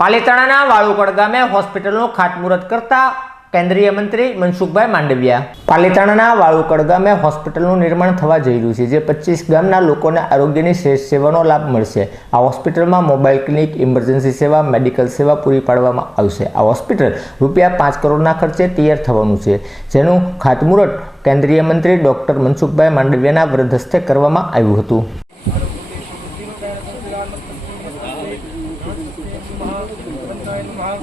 પાલીતાણાના વાળુકડ ગામે હોસ્પિટલનું ખાતમુહૂર્ત કરતા કેન્દ્રીય મંત્રી મનસુખભાઈ માંડવિયા. પાલીતાણાના વાળુકડ ગામે હોસ્પિટલનું નિર્માણ થવા જઈ રહ્યું છે, જે પચીસ ગામના લોકોને આરોગ્યની શ્રેષ્ઠ સેવાનો લાભ મળશે. આ હોસ્પિટલમાં મોબાઈલ ક્લિનિક, ઇમરજન્સી સેવા, મેડિકલ સેવા પૂરી પાડવામાં આવશે. આ હોસ્પિટલ રૂપિયા પાંચ કરોડના ખર્ચે તૈયાર થવાનું છે, જેનું ખાતમુહૂર્ત કેન્દ્રીય મંત્રી ડૉક્ટર મનસુખભાઈ માંડવિયાના વૃદ્ધસ્થે કરવામાં આવ્યું હતું. నమః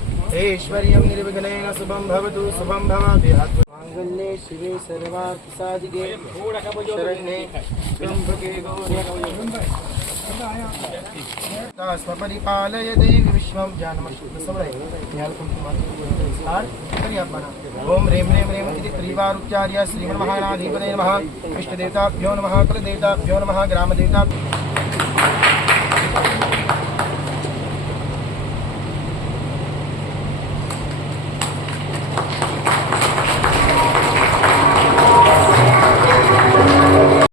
कल्याणमायुवारुभ्यम् ऐश्वर्यं निर्विघ्नेन शुभं शरण्ये त्र्यम्बके गौरी स्वपरिपालय देवी विश्वं ओम रेम रेम रेम इति त्रिवारुच्चार्य श्रीमन्महानाधिपतये नमः। इष्टदेवताभ्यो नमः, कुलदेवताभ्यो नमः, ग्रामदेवताभ्यो